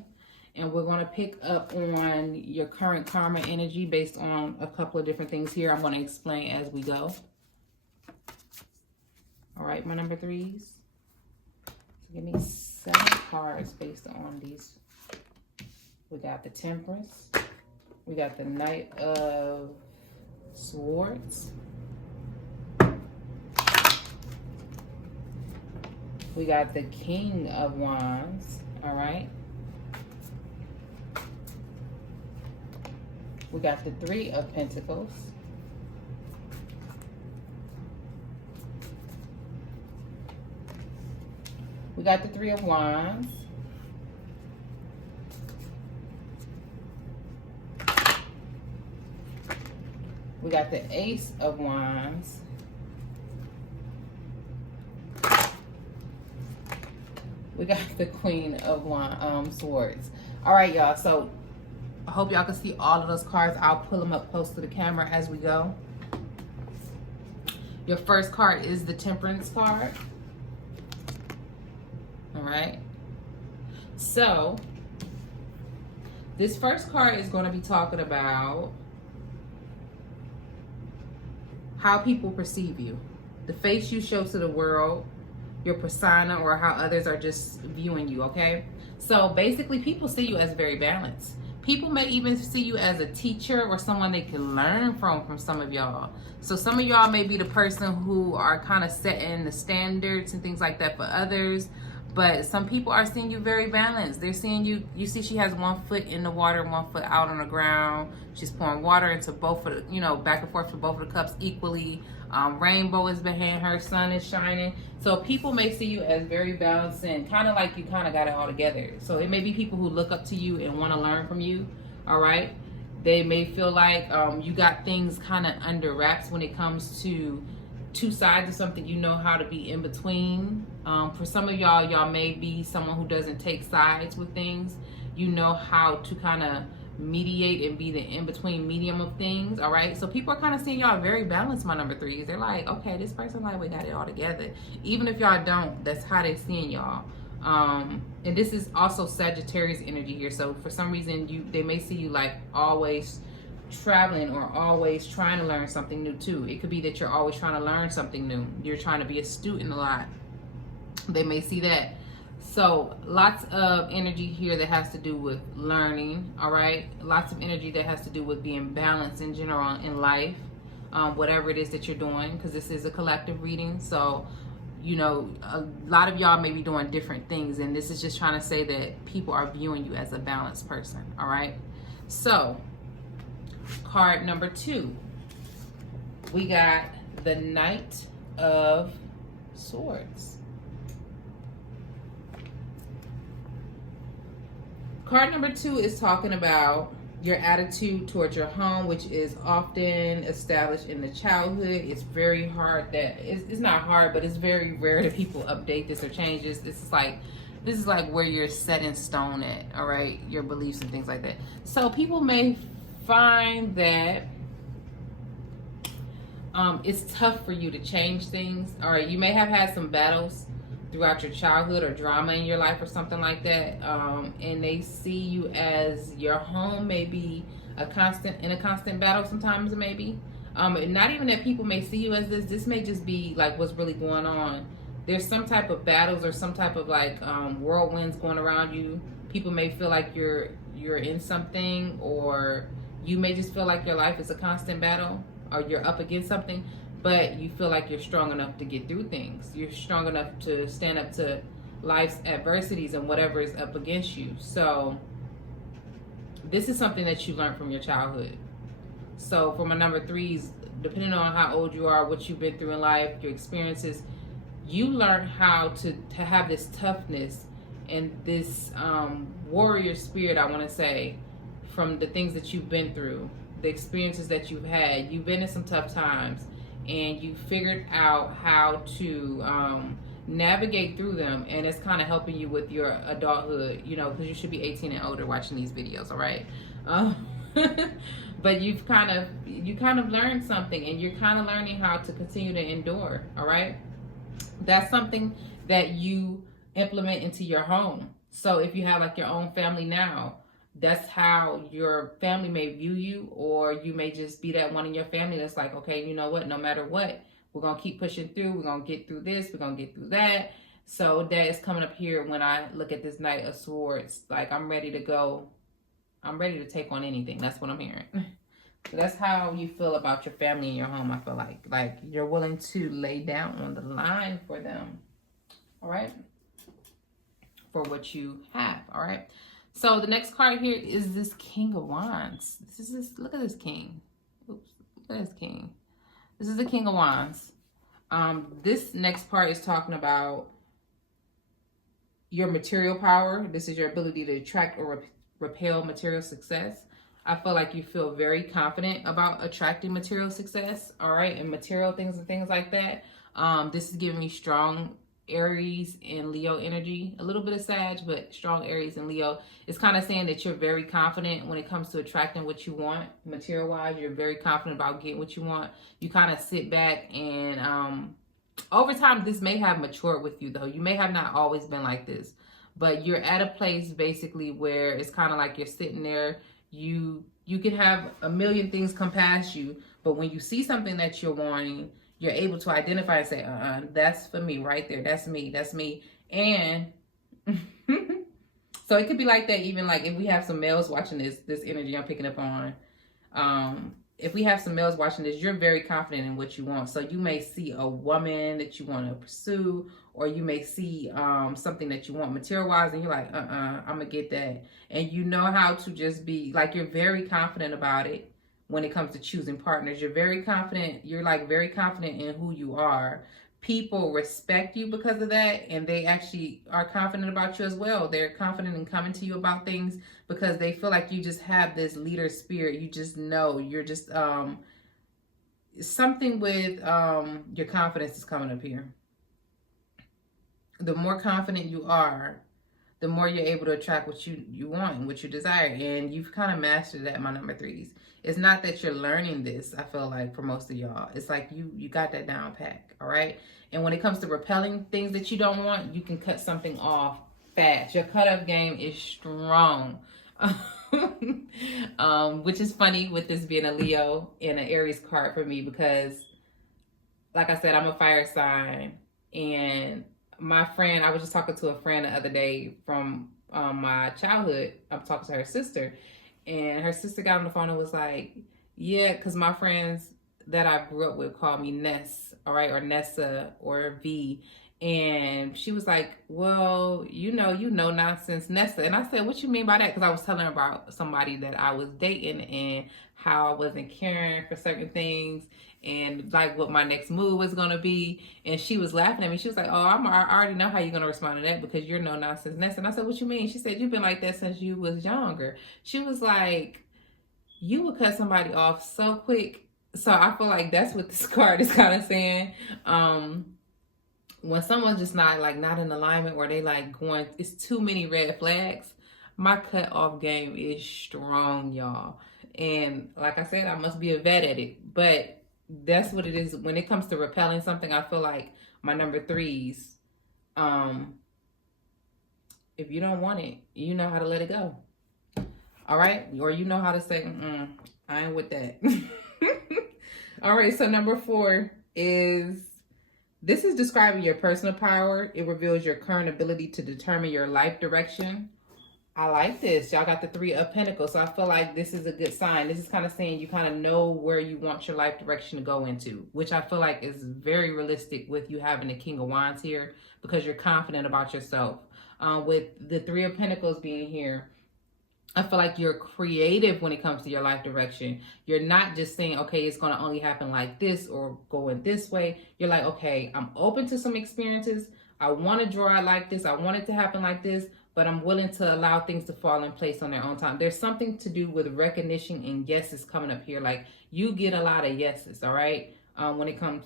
And we're going to pick up on your current karma energy based on a couple of different things here. I'm going to explain as we go. All right, my number 3s. So give me 7 cards based on these. We got the Temperance. We got the Knight of Swords. We got the King of Wands, all right? We got the 3 of Pentacles. We got the 3 of Wands. We got the Ace of Wands. We got the Queen of Swords. All right, y'all. So I hope y'all can see all of those cards. I'll pull them up close to the camera as we go. Your first card is the Temperance card. All right. So this first card is going to be talking about how people perceive you, the face you show to the world, your persona, or how others are just viewing you, okay? So basically, people see you as very balanced. People may even see you as a teacher or someone they can learn from some of y'all. So some of y'all may be the person who are kind of setting the standards and things like that for others. But some people are seeing you very balanced. They're seeing you, you see she has 1 foot in the water, 1 foot out on the ground. She's pouring water into both of the, back and forth to both of the cups equally. Rainbow is behind her, sun is shining. So people may see you as very balanced and kind of like you kind of got it all together. So it may be people who look up to you and want to learn from you, all right? They may feel like you got things kind of under wraps when it comes to 2 sides of something. You know how to be in between. For some of y'all, y'all may be someone who doesn't take sides with things. You know how to kind of mediate and be the in-between medium of things, all right? So people are kind of seeing y'all very balanced, my number 3s. They're like, okay, this person, like, we got it all together. Even if y'all don't, that's how they're seeing y'all. And this is also Sagittarius energy here. So for some reason, they may see you like always traveling or always trying to learn something new too. It could be that you're always trying to learn something new. You're trying to be a student a lot. They may see that. So lots of energy here that has to do with learning, all right? Lots of energy that has to do with being balanced in general in life. whatever it is that you're doing, because this is a collective reading. So, you know, a lot of y'all may be doing different things, and this is just trying to say that people are viewing you as a balanced person. All right. So, card number 2, we got the Knight of Swords. Card number 2 is talking about your attitude towards your home, which is often established in the childhood. It's very hard that it's not hard, but it's very rare that people update this or change this. This is like where you're set in stone at, all right? Your beliefs and things like that. So people may find that it's tough for you to change things. All right, you may have had some battles throughout your childhood or drama in your life or something like that, and they see you as your home may be a constant battle sometimes, maybe. Not even that people may see you as this may just be like what's really going on. There's some type of battles or some type of like whirlwinds going around you. People may feel like you're in something, or you may just feel like your life is a constant battle, or you're up against something, but you feel like you're strong enough to get through things. You're strong enough to stand up to life's adversities and whatever is up against you. So this is something that you learned from your childhood. So for my number 3s, depending on how old you are, what you've been through in life, your experiences, you learn how to have this toughness and this warrior spirit, I want to say, from the things that you've been through, the experiences that you've had. You've been in some tough times, and you figured out how to navigate through them, and it's kind of helping you with your adulthood, you know, because you should be 18 and older watching these videos, all right? But you kind of learned something, and you're kind of learning how to continue to endure, all right? That's something that you implement into your home. So if you have like your own family now, that's how your family may view you, or you may just be that one in your family that's like, okay, you know what, no matter what, we're going to keep pushing through. We're going to get through this. We're going to get through that. So that is coming up here when I look at this Knight of Swords. Like, I'm ready to go. I'm ready to take on anything. That's what I'm hearing. So that's how you feel about your family and your home, I feel like. Like, you're willing to lay down on the line for them. All right? For what you have. All right? So the next card here is this King of Wands. Look at this king. Oops, look at this king. This is the King of Wands. This next part is talking about your material power. This is your ability to attract or repel material success. I feel like you feel very confident about attracting material success, all right, and material things and things like that. This is giving me strong Aries and Leo energy, a little bit of Sag, but strong Aries and Leo. It's kind of saying that you're very confident when it comes to attracting what you want material wise. You're very confident about getting what you want. You kind of sit back, and over time this may have matured with you, though. You may have not always been like this, but you're at a place basically where it's kind of like you're sitting there. You can have a million things come past you, but when you see something that you're wanting, you're able to identify and say, that's for me right there. That's me. And so it could be like that, even like if we have some males watching this energy I'm picking up on. If we have some males watching this, you're very confident in what you want. So you may see a woman that you want to pursue, or you may see something that you want material-wise, and you're like, I'm going to get that. And you know how to just be, like, you're very confident about it when it comes to choosing partners. You're very confident. You're, like, very confident in who you are. People respect you because of that, and they actually are confident about you as well. They're confident in coming to you about things because they feel like you just have this leader spirit. You just know. You're just, something with your confidence is coming up here. The more confident you are, the more you're able to attract what you want and what you desire. And you've kind of mastered that, my number 3s. It's not that you're learning this, I feel like, for most of y'all. It's like you got that down pat, all right? And when it comes to repelling things that you don't want, you can cut something off fast. Your cut-off game is strong. Which is funny with this being a Leo and an Aries card for me because, like I said, I'm a fire sign. And my friend, I was just talking to a friend the other day from my childhood. I'm talking to her sister. And her sister got on the phone and was like, yeah, because my friends, that I grew up with called me Ness, all right, or Nessa or V. And she was like, well, you know nonsense, Nessa. And I said, what you mean by that? Because I was telling her about somebody that I was dating and how I wasn't caring for certain things and like what my next move was going to be. And she was laughing at me. She was like, oh, I already know how you're going to respond to that because you're no nonsense, Nessa. And I said, what you mean? She said, you've been like that since you was younger. She was like, you would cut somebody off so quick. So I feel like that's what this card is kind of saying. When someone's just not in alignment, or they like going, it's too many red flags. My cut off game is strong, y'all. And like I said, I must be a vet at it. But that's what it is. When it comes to repelling something, I feel like my number threes, if you don't want it, you know how to let it go. All right? Or you know how to say, I ain't with that. All right, so number 4 is, this is describing your personal power. It reveals your current ability to determine your life direction. I like this. Y'all got the 3 of Pentacles, so I feel like this is a good sign. This is kind of saying you kind of know where you want your life direction to go into, which I feel like is very realistic with you having the King of Wands here, because you're confident about yourself. With the 3 of Pentacles being here, I feel like you're creative when it comes to your life direction. You're not just saying, okay, it's going to only happen like this or go in this way. You're like, okay, I'm open to some experiences. I want to draw it like this. I want it to happen like this, but I'm willing to allow things to fall in place on their own time. There's something to do with recognition and yeses coming up here. Like, you get a lot of yeses, all right? When it comes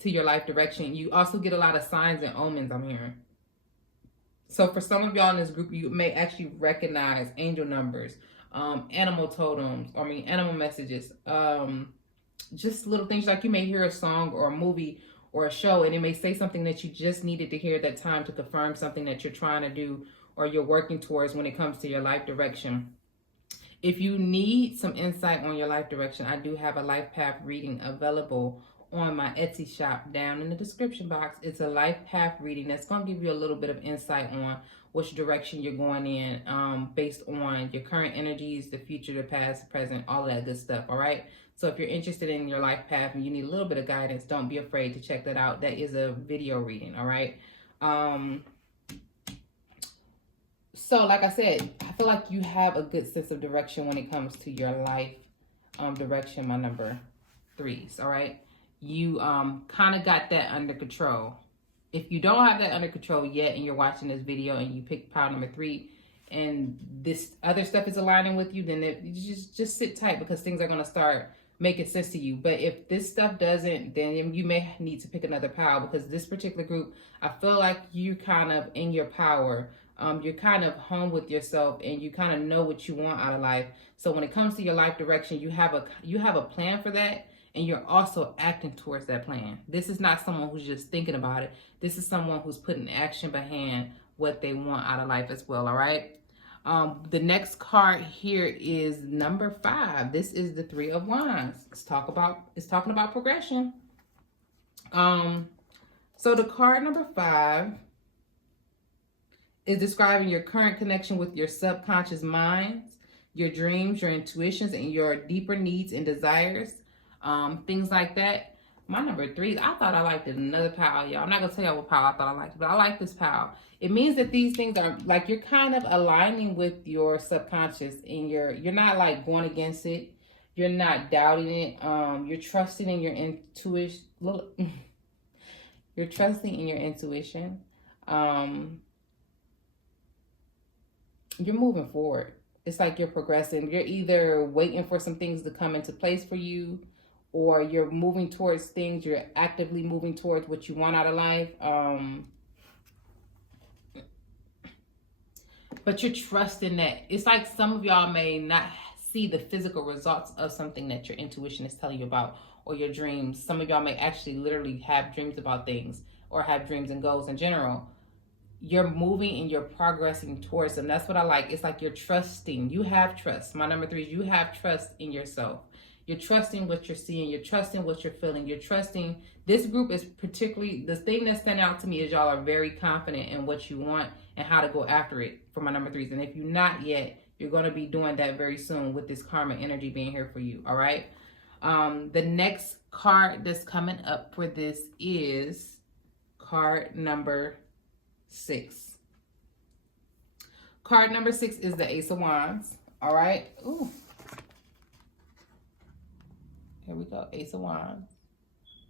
to your life direction, you also get a lot of signs and omens, I'm hearing. So for some of y'all in this group, you may actually recognize angel numbers, animal totems, animal messages, just little things like you may hear a song or a movie or a show, and it may say something that you just needed to hear at that time to confirm something that you're trying to do or you're working towards when it comes to your life direction. If you need some insight on your life direction, I do have a life path reading available on my Etsy shop down in the description box. It's a life path reading that's going to give you a little bit of insight on which direction you're going in, based on your current energies, the future, the past, the present, all of that good stuff. All right. So if you're interested in your life path and you need a little bit of guidance, don't be afraid to check that out. That is a video reading. All right. So like I said, I feel like you have a good sense of direction when it comes to your life direction, my number 3s. All right. You kind of got that under control. If you don't have that under control yet and you're watching this video and you pick pile number 3 and this other stuff is aligning with you, then you just sit tight, because things are going to start making sense to you. But if this stuff doesn't, then you may need to pick another pile, because this particular group, I feel like you're kind of in your power. You're kind of home with yourself and you kind of know what you want out of life. So when it comes to your life direction, you have a plan for that. And you're also acting towards that plan. This is not someone who's just thinking about it. This is someone who's putting action behind what they want out of life as well, all right? The next card here is number 5. This is the 3 of Wands. It's talking about progression. So the card number 5 is describing your current connection with your subconscious minds, your dreams, your intuitions, and your deeper needs and desires. Things like that. My number 3, I thought I liked it. Another pile, y'all. I'm not gonna tell y'all what pile I thought I liked, but I like this pile. It means that these things are like, you're kind of aligning with your subconscious, and you're not like going against it. You're not doubting it. You're trusting in your intuition. You're trusting in your intuition. You're moving forward. It's like you're progressing. You're either waiting for some things to come into place for you, or you're moving towards things. You're actively moving towards what you want out of life. But you're trusting that. It's like some of y'all may not see the physical results of something that your intuition is telling you about, or your dreams. Some of y'all may actually literally have dreams about things, or have dreams and goals in general. You're moving and you're progressing towards them. That's what I like. It's like you're trusting. You have trust. My number 3 is you have trust in yourself. You're trusting what you're seeing. You're trusting what you're feeling. You're trusting. This group is particularly, the thing that's standing out to me is y'all are very confident in what you want and how to go after it for my number 3s. And if you're not yet, you're going to be doing that very soon with this karma energy being here for you. All right. The next card that's coming up for this is card number 6. Card number 6 is the Ace of Wands. All right. Ooh. Here we go. Ace of Wands.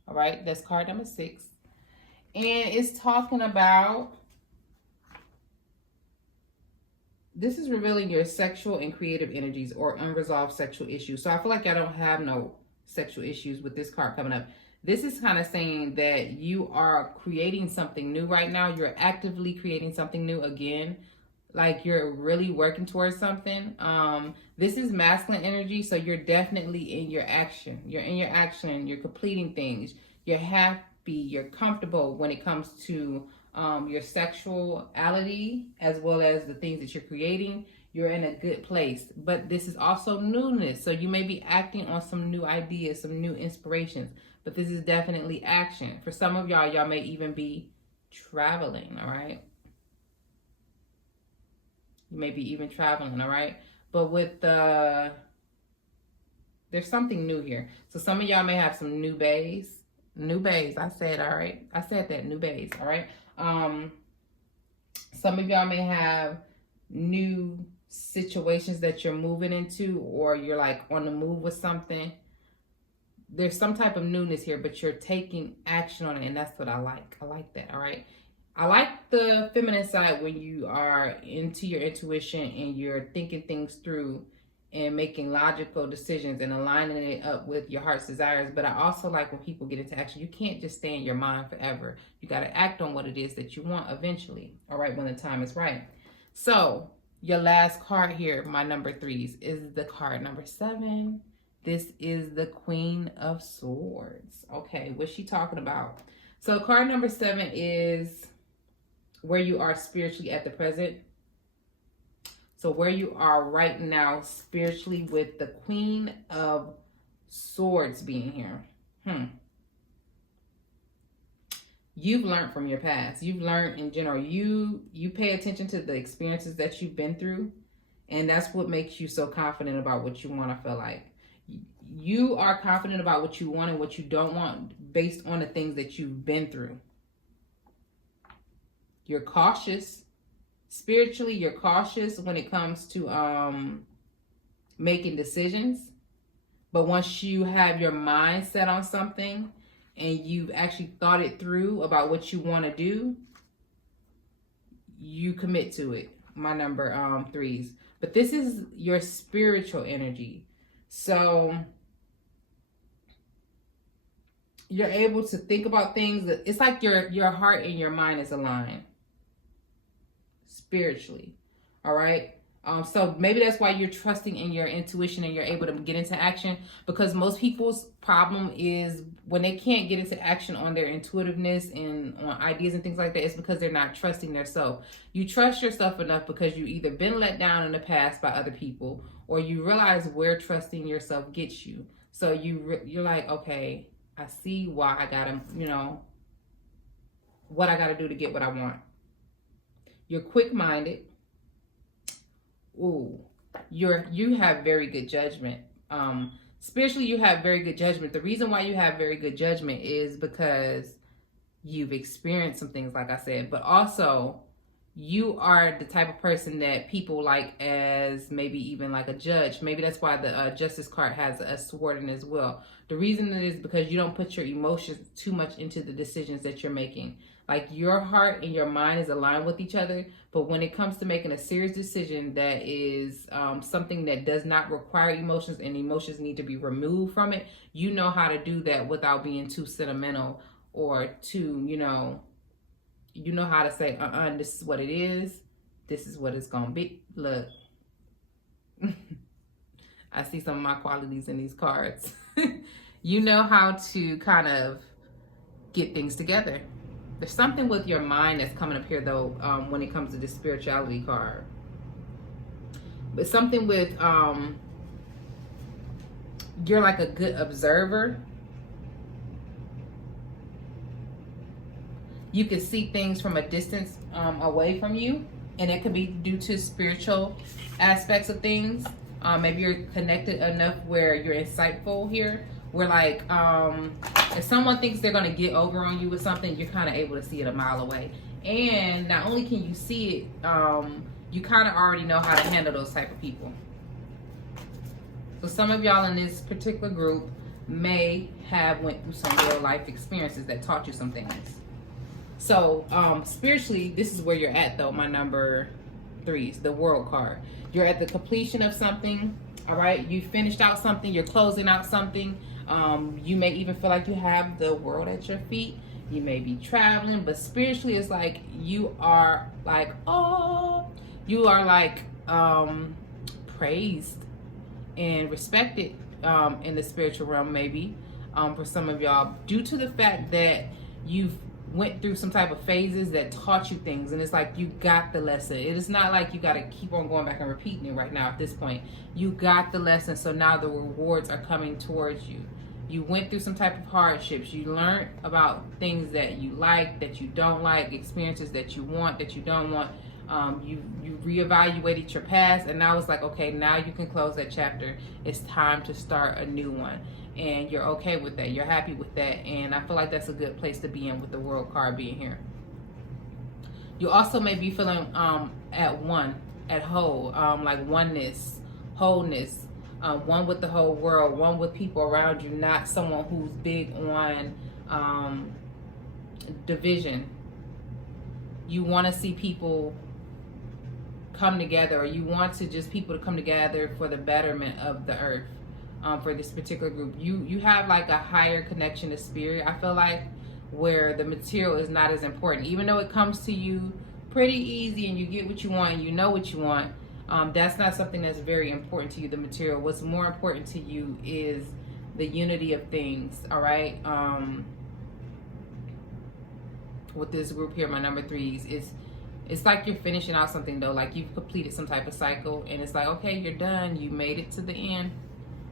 All right. That's card number 6. And it's talking about, this is revealing your sexual and creative energies or unresolved sexual issues. So I feel like I don't have no sexual issues with this card coming up. This is kind of saying that you are creating something new right now. You're actively creating something new again. Like you're really working towards something. This is masculine energy, so you're definitely in your action. You're in your action. You're completing things. You're happy. You're comfortable when it comes to your sexuality as well as the things that you're creating. You're in a good place. But this is also newness, so you may be acting on some new ideas, some new inspirations. But this is definitely action. For some of y'all, y'all may even be traveling, all right? You may be even traveling, all right? But with there's something new here. So some of y'all may have some new bays. New bays, I said, all right? I said that, new bays, all right? Some of y'all may have new situations that you're moving into, or you're like on the move with something. There's some type of newness here, but you're taking action on it, and that's what I like. I like that, all right? I like the feminine side when you are into your intuition and you're thinking things through and making logical decisions and aligning it up with your heart's desires. But I also like when people get into action. You can't just stay in your mind forever. You got to act on what it is that you want eventually, all right, when the time is right. So your last card here, my number 3s, is the card number 7. This is the Queen of Swords. Okay, what's she talking about? So card number 7 is where you are spiritually at the present. So where you are right now spiritually, with the Queen of Swords being here. You've learned from your past. You've learned in general. You pay attention to the experiences that you've been through, and that's what makes you so confident about what you want to feel like. You are confident about what you want and what you don't want based on the things that you've been through. You're cautious. Spiritually, you're cautious when it comes to making decisions. But once you have your mind set on something and you've actually thought it through about what you want to do, you commit to it, my number 3s. But this is your spiritual energy. So you're able to think about things. It's like your heart and your mind is aligned spiritually, all right? So maybe that's why you're trusting in your intuition and you're able to get into action, because most people's problem is when they can't get into action on their intuitiveness and on ideas and things like that, it's because they're not trusting their self. You trust yourself enough because you either been let down in the past by other people, or you realize where trusting yourself gets you. So you're like, okay, I see why I gotta, what I gotta do to get what I want. You're quick-minded. Ooh, you have very good judgment. Spiritually, you have very good judgment. The reason why you have very good judgment is because you've experienced some things, like I said, but also you are the type of person that people like as maybe even like a judge. Maybe that's why the Justice card has a sword in as well. The reason is because you don't put your emotions too much into the decisions that you're making. Like your heart and your mind is aligned with each other, but when it comes to making a serious decision that is something that does not require emotions and emotions need to be removed from it, you know how to do that without being too sentimental or too, you know how to say, this is what it is. This is what it's going to be. Look, I see some of my qualities in these cards. You know how to kind of get things together. There's something with your mind that's coming up here, though, when it comes to this spirituality card. But something with, you're like a good observer. You can see things from a distance away from you, and it could be due to spiritual aspects of things. Maybe you're connected enough where you're insightful here, where like if someone thinks they're going to get over on you with something, you're kind of able to see it a mile away. And not only can you see it, you kind of already know how to handle those type of people. So some of y'all in this particular group may have went through some real life experiences that taught you some things. So spiritually, this is where you're at though, my number 3s, the World card. You're at the completion of something, all right? You finished out something, you're closing out something. You may even feel like you have the world at your feet. You may be traveling, but spiritually it's like you are like, oh, you are like praised and respected in the spiritual realm, maybe for some of y'all, due to the fact that you've went through some type of phases that taught you things, and it's like you got the lesson. It is not like you got to keep on going back and repeating it right now. At this point, you got the lesson, so now the rewards are coming towards you. You went through some type of hardships. You learned about things that you like, that you don't like, experiences that you want, that you don't want. You reevaluated your past, and now it's like, okay, now you can close that chapter. It's time to start a new one, and you're okay with that. You're happy with that, and I feel like that's a good place to be in with the World card being here. You also may be feeling at one, at whole, like oneness, wholeness, one with the whole world, one with people around you, not someone who's big on division. You want to see people come together, or you want to just people to come together for the betterment of the earth. For this particular group, you have like a higher connection to spirit, I feel like, where the material is not as important, even though it comes to you pretty easy and you get what you want and you know what you want. That's not something that's very important to you, the material. What's more important to you is the unity of things, all right? With this group here, my number 3s, it's like you're finishing out something though, like you've completed some type of cycle, and it's like, okay, you're done, you made it to the end,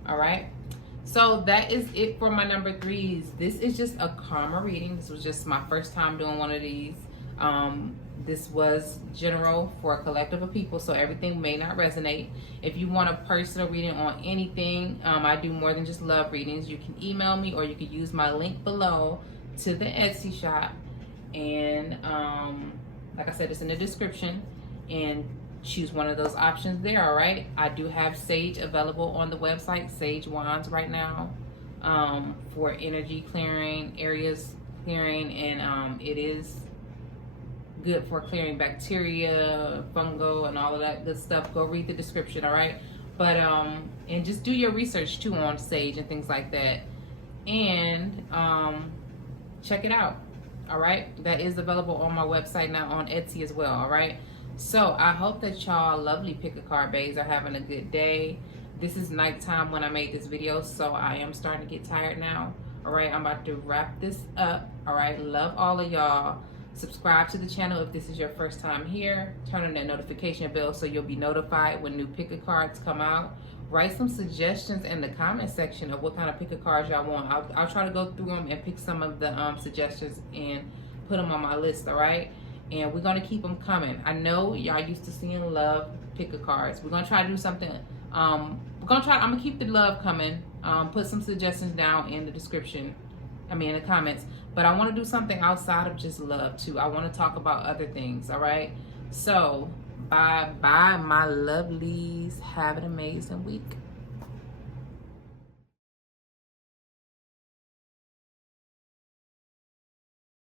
all right? So that is it for my number 3s. This is just a karma reading. This was just my first time doing one of these. This was general for a collective of people, so everything may not resonate. If you want a personal reading on anything, I do more than just love readings. You can email me, or you can use my link below to the Etsy shop. And like I said, it's in the description, and choose one of those options there, all right? I do have sage available on the website, sage wands right now, for energy clearing, areas clearing, and it is good for clearing bacteria, fungal, and all of that good stuff. Go read the description, all right? But and just do your research too on sage and things like that, and check it out, all right? That is available on my website now, on Etsy as well, all right? So I hope that y'all lovely pick a card bays are having a good day. This is nighttime when I made this video, so I am starting to get tired now. All right, I'm about to wrap this up. All right, love all of y'all. Subscribe to the channel if this is your first time here. Turn on that notification bell so you'll be notified when new pick a cards come out. Write some suggestions in the comment section of what kind of pick a cards y'all want. I'll try to go through them and pick some of the suggestions and put them on my list, all right? And we're going to keep them coming. I know y'all used to seeing love pick a cards. We're going to try to do something. I'm going to keep the love coming. Put some suggestions down in the description. in the comments. But I want to do something outside of just love too. I want to talk about other things, all right? So, bye, my lovelies. Have an amazing week.